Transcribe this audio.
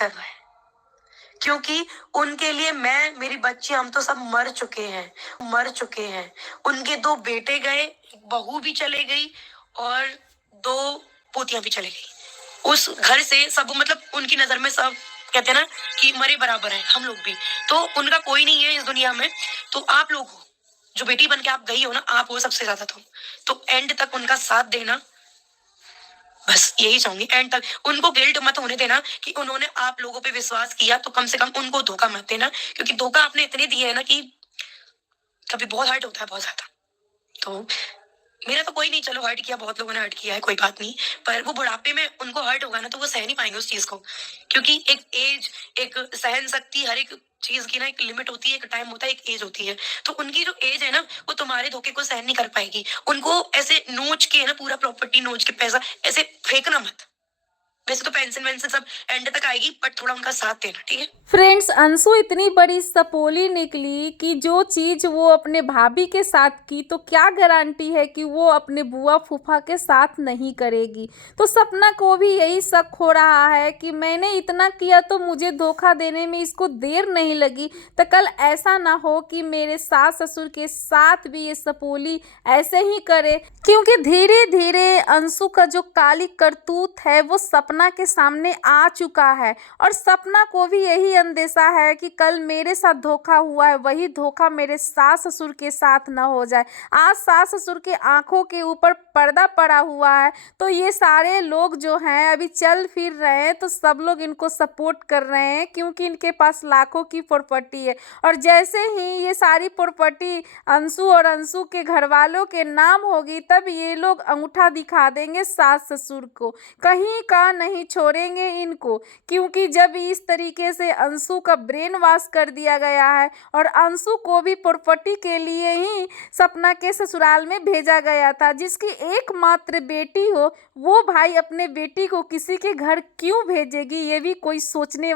कर रहे हैं, क्योंकि उनके लिए मैं, मेरी बच्ची, हम तो सब मर चुके हैं। उनके 2 बेटे गए, एक बहू भी चले गई और 2 पोतियां भी चले गई। उस घर से सब, मतलब उनकी नजर में सब कहते हैं ना कि मरे बराबर हैं हम लोग भी। तो उनका कोई नहीं है इस दुनिया में। तो आप लोग हो, जो बेटी बन के आप गई हो ना, आप हो सबसे ज्यादा। तो एंड तक उनका साथ देना, बस यही चाहूंगी। एंड तक उनको गिल्ट मत होने देना कि उन्होंने आप लोगों पे विश्वास किया, तो कम से कम उनको धोखा मत देना, क्योंकि धोखा आपने इतने दिए है ना कि कभी बहुत हर्ट होता है, बहुत ज्यादा। तो मेरा तो कोई नहीं, चलो हर्ट किया, बहुत लोगों ने हर्ट किया है, कोई बात नहीं। पर वो बुढ़ापे में उनको हर्ट होगा ना, तो वो सह नहीं पाएंगे उस चीज को, क्योंकि एक एज, एक सहन शक्ति, हर एक चीज की ना एक लिमिट होती है, एक टाइम होता है, एक एज होती है। तो उनकी जो एज है ना, वो तुम्हारे धोखे को सहन नहीं कर पाएगी। उनको ऐसे नोच के ना, पूरा प्रॉपर्टी नोच के, पैसा ऐसे फेंकना मत। वैसे तो पेंशन वेंशन सब एंड तक आएगी, बट थोड़ा उनका साथ देना, ठीक है। फ्रेंड्स, अंशु इतनी बड़ी सपोली निकली कि जो चीज वो अपने भाभी के साथ की, तो क्या गारंटी है कि वो अपने बुआ फूफा के साथ नहीं करेगी। तो सपना को भी यही शक हो रहा है कि मैंने इतना किया तो मुझे धोखा देने में इसको देर नहीं लगी, तो कल ऐसा ना हो कि मेरे सास ससुर के साथ भी ये सपोली ऐसे ही करे। क्योंकि धीरे धीरे अंशु का जो काली करतूत है वो सपना के सामने आ चुका है, और सपना को भी यही अंदेशा है कि कल मेरे साथ धोखा हुआ है, वही धोखा मेरे सास ससुर के साथ न हो जाए। आज सास ससुर के आंखों के ऊपर पर्दा पड़ा हुआ है, तो ये सारे लोग जो हैं अभी चल फिर रहे हैं, तो सब लोग इनको सपोर्ट कर रहे हैं, क्योंकि इनके पास लाखों की प्रॉपर्टी है। और जैसे ही ये सारी प्रॉपर्टी अंशु और अंशु के घर वालों के नाम होगी, तब ये लोग अंगूठा दिखा देंगे सास ससुर को, कहीं का नहीं छोड़ेंगे इनको। क्योंकि जब इस तरीके से अंशु का ब्रेन वॉश कर दिया गया है, और अंशु को भी प्रॉपर्टी के लिए ही सपना के ससुराल में भेजा गया था, जिसकी एकमात्र बेटी हो, वो भाई अपने बेटी को किसी के घर क्यों भेजेगी, ये भी कोई सोचने